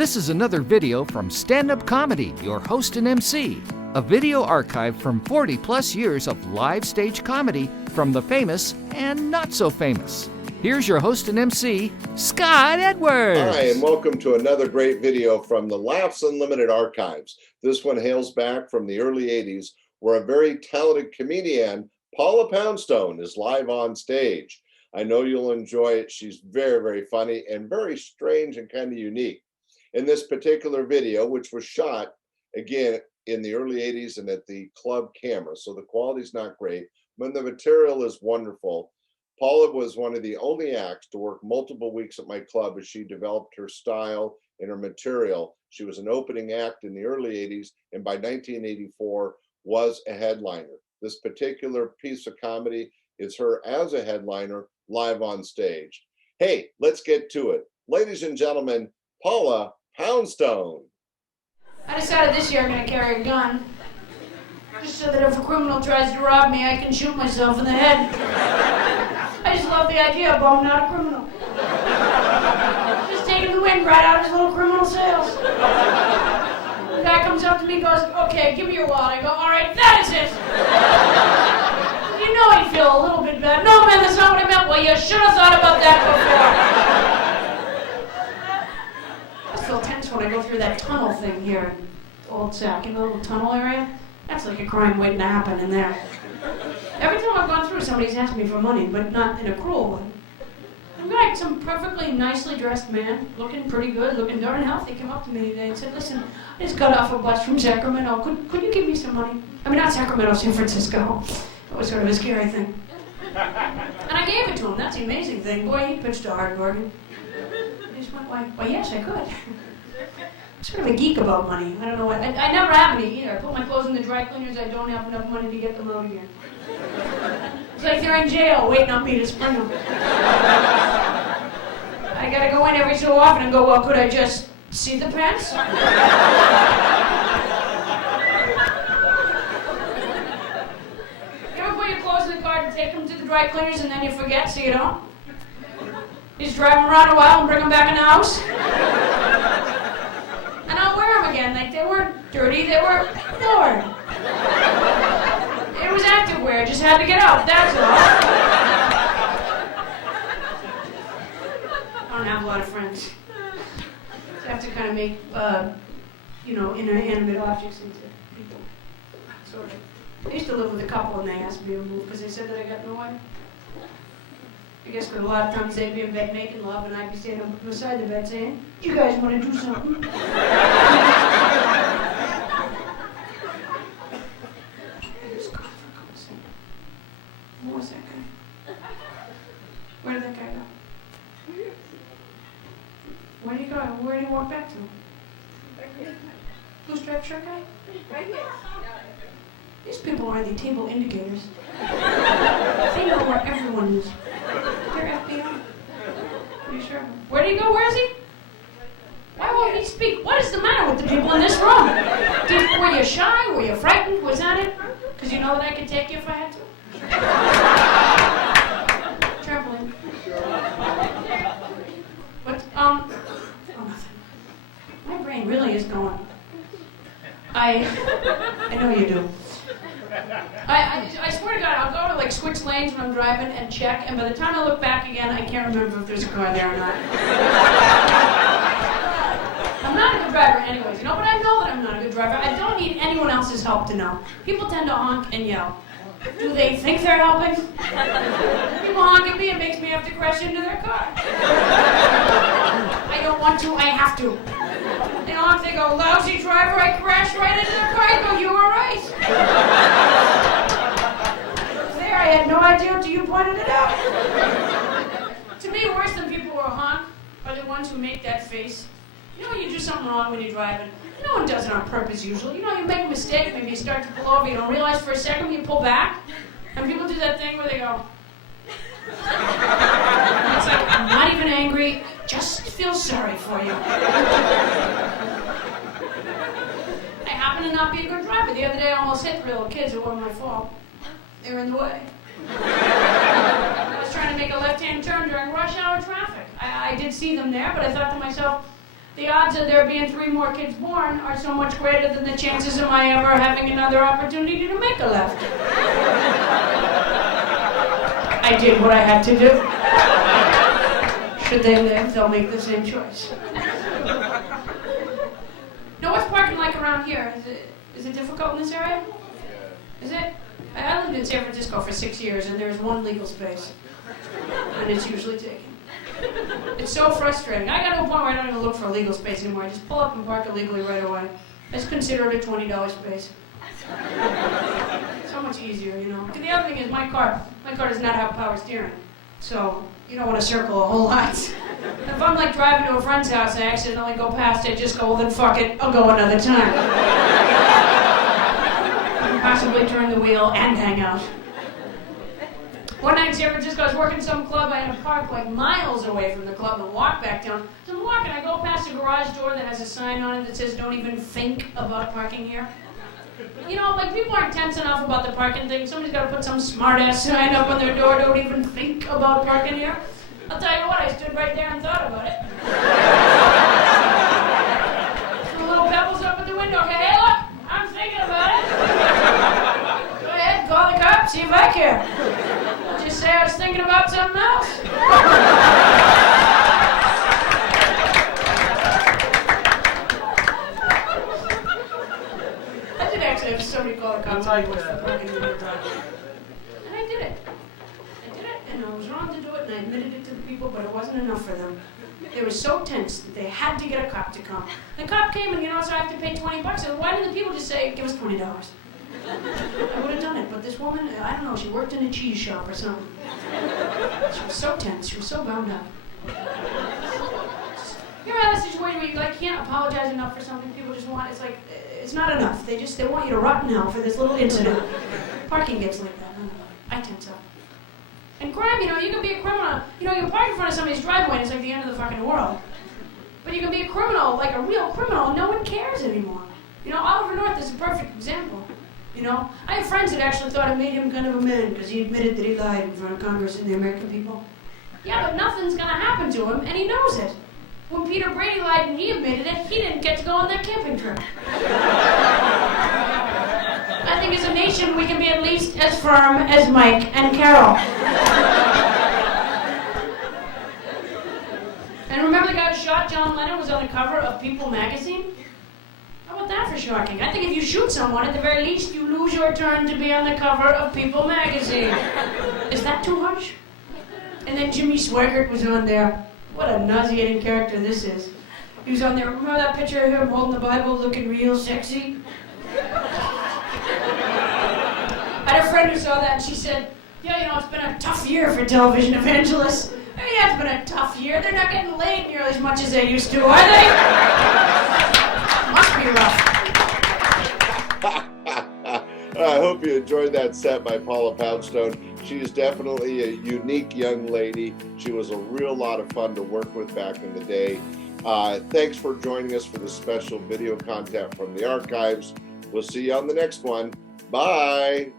This is another video from Stand-Up Comedy, your host and MC, a video archive from 40 plus years of live stage comedy from the famous and not so famous. Here's your host and MC, Scott Edwards. Hi, and welcome to another great video from the Laughs Unlimited archives. This one hails back from the early 80s, where a very talented comedian, Paula Poundstone, is live on stage. I know you'll enjoy it. She's very, very funny and very strange and kind of unique. In this particular video, which was shot, again, in the early 80s and at the club camera, so the quality's not great, but the material is wonderful. Paula was one of the only acts to work multiple weeks at my club as she developed her style and her material. She was an opening act in the early 80s, and by 1984 was a headliner. This particular piece of comedy is her as a headliner live on stage. Hey, let's get to it. Ladies and gentlemen, Paula Poundstone. I decided this year I'm going to carry a gun, just so that if a criminal tries to rob me, I can shoot myself in the head. I just love the idea of bombing out a criminal. Just taking the wind right out of his little criminal sails. The guy comes up to me and goes, "Okay, give me your wallet." I go, "All right, that is it." You know I'd feel a little bit bad. "No, man, that's not what I meant." "Well, you should have thought about that before." I feel tense when I go through that tunnel thing here in Old Sac, in the little tunnel area. That's like a crime waiting to happen in there. Every time I've gone through, somebody's asked me for money, but not in a cruel way. I'm like some perfectly nicely dressed man, looking pretty good, looking darn healthy, came up to me today and said, "Listen, I just got off a bus from Sacramento. Could you give me some money?" I mean, not Sacramento, San Francisco. That was sort of a scary thing. And I gave it to him. That's the amazing thing. Boy, he pitched a hard bargain. He just went, "Why, yes, I could." I'm sort of a geek about money. I don't know what. I never have any either. I put my clothes in the dry cleaners. I don't have enough money to get them out again. It's like they're in jail waiting on me to spring them. I gotta go in every so often and go, "Well, could I just see the pants?" You ever put your clothes in the car and take them to the dry cleaners and then you forget, so you don't? You just drive them around a while and bring them back in the house? And I'll wear them again, like they weren't dirty, they were worn. It was active wear, just had to get out, that's all. I don't have a lot of friends. So I have to kind of make, inanimate objects into people, sort of. I used to live with a couple and they asked me to move because they said that I got no wife. I guess because a lot of times they'd be in bed making love and I'd be standing up beside the bed saying, "You guys want to do something?" Who was that guy? Where did that guy go? Where did he go? Where did he walk back to? Blue striped shirt guy? Right here. These people are the table indicators. They know where everyone is. They're FBI. Pretty sure. Where did he go? Where is he? Why won't he speak? What is the matter with the people in this room? Were you shy? Were you frightened? Was that it? Because you know that I could take you if I had to? Trampoline. What? Oh, nothing. My brain really is going. I know you do. I swear to God, I'll go to like switch lanes when I'm driving and check, and by the time I look back again, I can't remember if there's a car there or not. I'm not a good driver anyways, but I know that I'm not a good driver. I don't need anyone else's help to know. People tend to honk and yell. Do they think they're helping? People honk at me, it makes me have to crash into their car. I don't want to, I have to. They honk, they go, "Lousy driver," I crash right into their car, I go, "You were right." There, I had no idea until you pointed it out. To me, worse than people who honk are the ones who make that face. You know you do something wrong when you're driving. No one does it on purpose usually. You make a mistake, maybe you start to pull over, you don't realize for a second you pull back, and people do that thing where they go. It's like, I'm not even angry, just feel sorry for you. I happen to not be a good driver. The other day I almost hit 3 little kids. It wasn't my fault. They were in the way. I was trying to make a left-hand turn during rush hour traffic. I did see them there, but I thought to myself, the odds of there being 3 more kids born are so much greater than the chances of my ever having another opportunity to make a left. I did what I had to do. Should they live, they'll make the same choice. Now, what's parking like around here? Is it difficult in this area? Is it? I lived in San Francisco for 6 years, and there's 1 legal space. And it's usually taken. It's so frustrating. I got to a point where I don't even look for a legal space anymore. I just pull up and park illegally right away. I just consider it a $20 space. So much easier, you know. The other thing is my car does not have power steering. So you don't want to circle a whole lot. If I'm like driving to a friend's house, I accidentally go past it, just go, well then fuck it, I'll go another time. Possibly turn the wheel and hang out. One night in San Francisco, I was working some club. I had to park like miles away from the club and walk back down. So I'm walking, I go past a garage door that has a sign on it that says, don't even think about parking here. You know, like people aren't tense enough about the parking thing. Somebody's got to put some smart-ass sign up on their door, don't even think about parking here. I'll tell you what, I stood right there and thought about it. Threw little pebbles up at the window. Okay, hey look, I'm thinking about it. Go ahead, call the cops, see if I care. I'll just say I was thinking about something else. I did actually have somebody call the cops on me for parking in the driveway. And I did it. And I was wrong to do it, and I admitted it to the people, but it wasn't enough for them. They were so tense that they had to get a cop to come. The cop came, and so I have to pay $20. And why didn't the people just say, give us $20? I would have done it, but this woman, I don't know, she worked in a cheese shop or something. She was so tense, she was so bound up. You ever had a situation where you can't apologize enough for something people just want? It's like, it's not enough. They want you to rot in hell for this little incident. Parking gets like that. I tense up. And crime, you can be a criminal. You park in front of somebody's driveway and it's like the end of the fucking world. But you can be a criminal, like a real criminal, and no one cares anymore. Oliver North is a perfect example. I have friends that actually thought it made him kind of a man because he admitted that he lied in front of Congress and the American people. Yeah, but nothing's gonna happen to him, and he knows it. When Peter Brady lied and he admitted it, he didn't get to go on that camping trip. I think as a nation, we can be at least as firm as Mike and Carol. And remember the guy who shot John Lennon was on the cover of People magazine? How about that for shocking? I think if you shoot someone, at the very least, you lose your turn to be on the cover of People magazine. Is that too harsh? And then Jimmy Swaggart was on there. What a nauseating character this is. He was on there. Remember that picture of him holding the Bible looking real sexy? I had a friend who saw that and she said, yeah, it's been a tough year for television evangelists. Yeah, it's been a tough year. They're not getting laid nearly as much as they used to, are they? Must be rough. I hope you enjoyed that set by Paula Poundstone. She is definitely a unique young lady. She was a real lot of fun to work with back in the day. Thanks for joining us for this special video content from the archives. We'll see you on the next one. Bye.